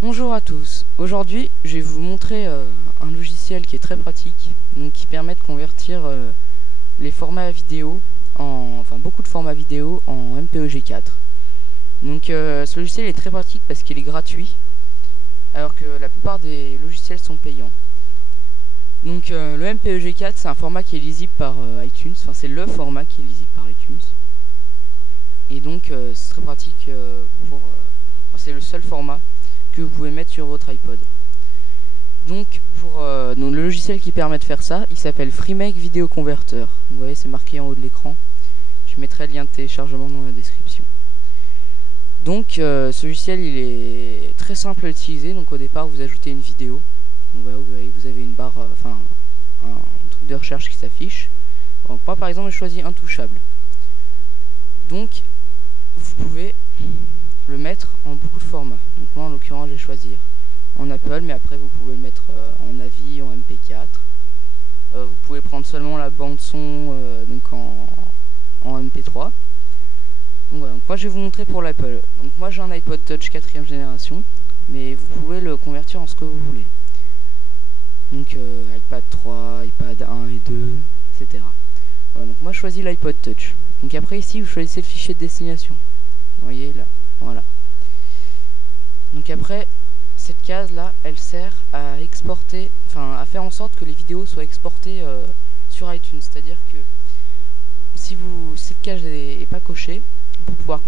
Bonjour à tous. Aujourd'hui, je vais vous montrer un logiciel qui est très pratique, donc qui permet de convertir les formats vidéo beaucoup de formats vidéo en MPEG-4. Donc ce logiciel est très pratique parce qu'il est gratuit, alors que la plupart des logiciels sont payants. Donc le MPEG-4, c'est un format qui est lisible par iTunes, enfin c'est le format qui est lisible par iTunes. Et donc c'est très pratique c'est le seul format que vous pouvez mettre sur votre iPod. Donc le logiciel qui permet de faire ça, il s'appelle FreeMake Video Converter. Vous voyez, c'est marqué en haut de l'écran. Je mettrai le lien de téléchargement dans la description. Donc ce logiciel, il est très simple à utiliser. Donc au départ, vous ajoutez une vidéo. Donc, voilà, vous avez une barre, un truc de recherche qui s'affiche. Donc moi par exemple, j'ai choisi Intouchable. Donc vous pouvez le mettre en beaucoup de formats. Donc moi en l'occurrence, j'ai choisi en Apple, mais après vous pouvez le mettre en AVI, en MP4. Vous pouvez prendre seulement la bande son en MP3. Donc, voilà. Donc moi je vais vous montrer pour l'Apple. Donc moi j'ai un iPod Touch 4ème génération, mais vous pouvez le convertir en ce que vous voulez. Donc iPad 3, iPad 1 et 2, etc. Voilà, donc moi je choisis l'iPod Touch. Donc après ici vous choisissez le fichier de destination. Vous voyez là, voilà. Donc après, cette case là, elle sert à exporter, à faire en sorte que les vidéos soient exportées sur iTunes. C'est-à-dire que si cette case n'est pas cochée, pour pouvoir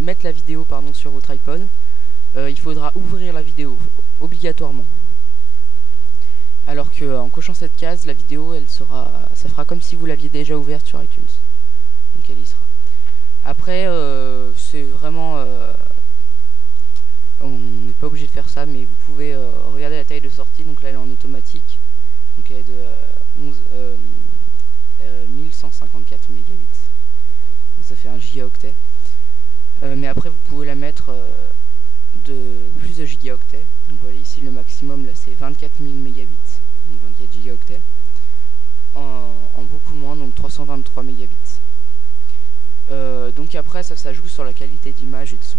mettre la vidéo sur votre iPod, il faudra ouvrir la vidéo obligatoirement. Alors que en cochant cette case, la vidéo, ça fera comme si vous l'aviez déjà ouverte sur iTunes. Donc elle y sera. Après, c'est vraiment on n'est pas obligé de faire ça, mais vous pouvez regarder la taille de sortie. Donc là elle est en automatique, donc elle est de 1154 mégabits, donc ça fait 1 gigaoctet. Mais après vous pouvez la mettre de plus de gigaoctets. Donc voilà, ici le maximum là c'est 24 000 mégabits, donc 24 gigaoctets, en beaucoup moins, donc 323 mégabits. Donc après ça joue sur la qualité d'image et de son.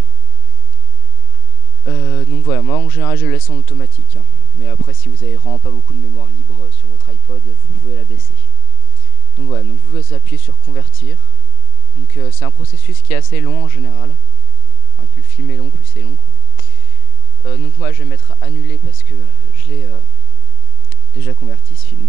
Donc voilà, moi en général je le laisse en automatique, hein. Mais après si vous avez vraiment pas beaucoup de mémoire libre sur votre iPod, vous pouvez la baisser. Donc voilà, donc vous appuyez sur convertir. Donc c'est un processus qui est assez long en général. Plus le film est long, plus c'est long. Donc moi je vais mettre annuler parce que je l'ai déjà converti ce film.